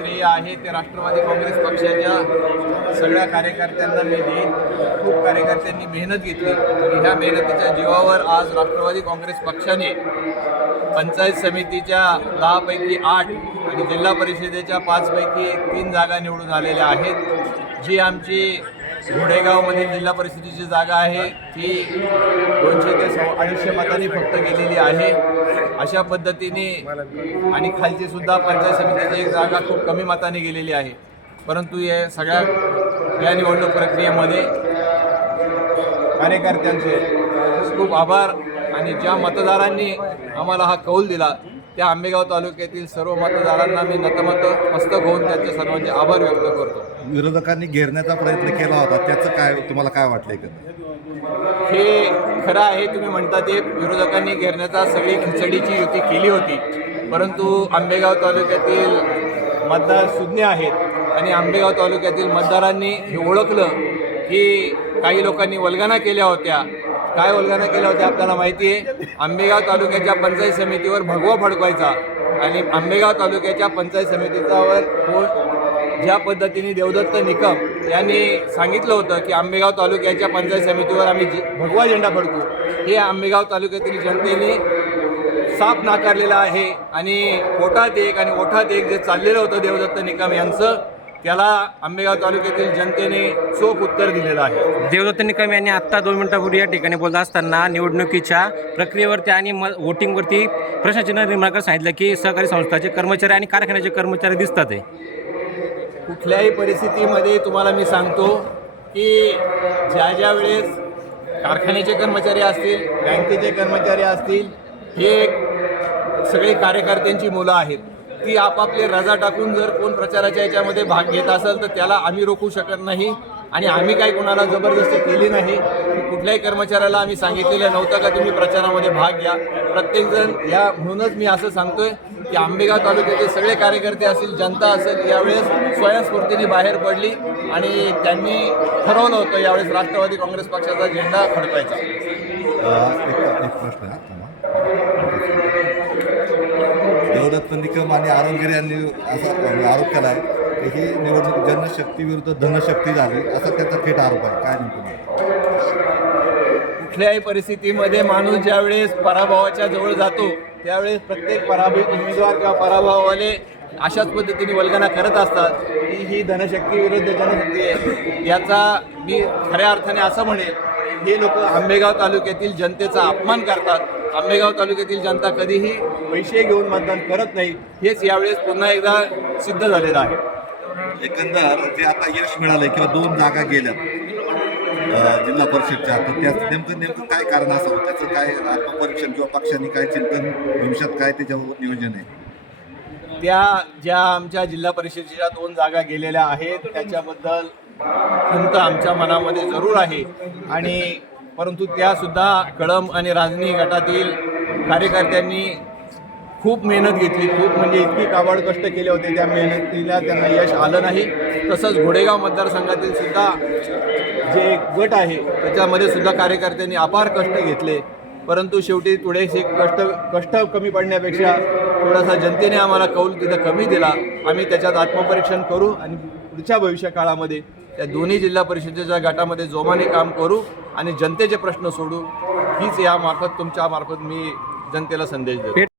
श्रेय आहे. ते राष्ट्रवादी काँग्रेस पक्षाच्या सगळ्या कार्यकर्त्यांना मी देईन. खूप कार्यकर्त्यांनी मेहनत घेतली. आणि ह्या मेहनतीच्या जीवावर आज राष्ट्रवादी काँग्रेस पक्षाने पंचायत समितीच्या दहापैकी आठ आणि जिल्हा परिषदेच्या पाचपैकी तीन जागा निवडून आलेल्या आहेत. जी आमची घोडेगावमधील जिल्हा परिषदेची जागा आहे. ती दोनशे ते सव्वा अडीचशे मतांनी फक्त गेलेली आहे. अशा पद्धतीने आणि खालची सुद्धा पंचायत समितीची एक जागा खूप कमी मताने गेलेली आहे. परंतु या सगळ्या या निवडणूक प्रक्रियेमध्ये कार्यकर्त्यांचे खूप आभार आणि ज्या मतदारांनी आम्हाला हा कौल दिला त्या आंबेगाव तालुक्यातील सर्व मतदारांना मी नतमत मस्तक होऊन त्यांचे सर्वांचे आभार व्यक्त करतो. विरोधकांनी घेरण्याचा प्रयत्न केला होता. त्याचं काय तुम्हाला काय वाटलं हे खरं आहे तुम्ही म्हणता ते. विरोधकांनी घेरण्याचा सगळी खिचडीची युती केली होती. परंतु आंबेगाव तालुक्यातील मतदार सुज्ञ आहेत आणि आंबेगाव तालुक्यातील मतदारांनी हे ओळखलं की काही लोकांनी वल्गना केल्या होत्या. काय वल्गना केल्या होत्या आपल्याला माहिती आहे? आंबेगाव तालुक्याच्या पंचायत समितीवर भगवा फडकवायचा आणि आंबेगाव तालुक्याच्या पंचायत समितीच्यावर कोण ज्या पद्धतीने देवदत्त निकम यांनी सांगितलं होतं की आंबेगाव तालुक्याच्या पंचायत समितीवर आम्ही भगवा झेंडा फडकू हे आंबेगाव तालुक्यातील जनतेने साफ नाकारलेला आहे. आणि पोटात एक आणि ओठात एक जे चाललेलं होतं देवदत्त निकम यांचं त्याला आंबेगाव तालुक्यातील जनतेने चोख उत्तर दिलेलं आहे. देवदत्त निकम यांनी आत्ता दोन मिनिटापूर्वी या ठिकाणी बोलत असताना निवडणुकीच्या प्रक्रियेवरती आणि म वोटिंगवरती प्रश्नचिन्ह निर्माण करत सांगितलं की सहकारी संस्थाचे कर्मचारी आणि कारखान्याचे कर्मचारी दिसतात आहे. कुठल्याही परिस्थितीमध्ये तुम्हाला मी सांगतो की ज्या ज्या वेळेस कारखान्याचे कर्मचारी असतील बँकेचे कर्मचारी असतील हे सगळे कार्यकर्त्यांची मुलं आहेत. ती आपापले रजा टाकून जर कोण प्रचाराच्या याच्यामध्ये भाग घेत असेल तर त्याला आम्ही रोखू शकत नाही. आणि आम्ही काही कोणाला जबरदस्ती केली नाही. कुठल्याही कर्मचाऱ्याला आम्ही सांगितलेलं नव्हतं का तुम्ही प्रचारामध्ये भाग घ्या. प्रत्येकजण या म्हणूनच मी असं सांगतोय की आंबेगाव तालुक्याचे सगळे कार्यकर्ते असतील जनता असेल यावेळेस स्वयंस्फूर्तीने बाहेर पडली आणि त्यांनी ठरवलं होतं यावेळेस राष्ट्रवादी काँग्रेस पक्षाचा झेंडा फडकायचा एक प्रश्न निकम आणि आरोग्य यांनी असा म्हणजे आरोप केला आहे की ही निवडणूक जनशक्ती विरुद्ध धनशक्ती झाली असा त्याचा थेट आरोप आहे. काय म्हणतो कुठल्याही परिस्थितीमध्ये माणूस ज्यावेळेस पराभवाच्या जवळ जातो त्यावेळेस प्रत्येक पराभूत उमेदवार किंवा पराभववाले अशाच पद्धतीने वल्गना करत असतात की ही धनशक्ती विरुद्ध जनशक्ती आहे. याचा मी खऱ्या अर्थाने असं म्हणेल हे लोक आंबेगाव तालुक्यातील जनतेचा अपमान करतात. आंबेगाव तालुक्यातील जनता कधीही पैसे घेऊन मतदान करत नाही हेच यावेळेस पुन्हा एकदा सिद्ध झालेलं आहे. एकंदर जे आता यश मिळालंय किंवा दोन जागा गेल्या जिल्हा परिषदच्या तर त्या नेमकं नेमकं काय कारण असावं? त्याचं काय आत्मपरीक्षण किंवा पक्षाने काय चिंतन भविष्यात काय त्याच्यावर नियोजन आहे? त्या ज्या आमच्या जिल्हा परिषदेच्या दोन जागा गेलेल्या आहेत त्याच्याबद्दल खंत आमच्या मनामध्ये जरूर आहे. आणि परंतु त्यासुद्धा कळम आणि राजनी गटातील कार्यकर्त्यांनी खूप मेहनत घेतली. खूप म्हणजे इतकी काबाड कष्ट केले होते त्या मेहनतीला त्यांना यश आलं नाही. तसंच घोडेगाव मतदारसंघातील सुद्धा जे गट आहे त्याच्यामध्ये सुद्धा कार्यकर्त्यांनी अपार कष्ट घेतले. परंतु शेवटी थोडेसे कष्ट कष्ट कमी पडण्यापेक्षा थोडासा जनतेने आम्हाला कौल तिथं कमी दिला. आम्ही त्याच्यात आत्मपरीक्षण करू आणि पुढच्या भविष्य काळामध्ये त्या दोन्ही जिल्हा परिषदेच्या गटामध्ये जोमाने काम करू आणि जनतेचे प्रश्न सोडू हीच यामार्फत तुमच्या मार्फत मी जनतेला संदेश देतो.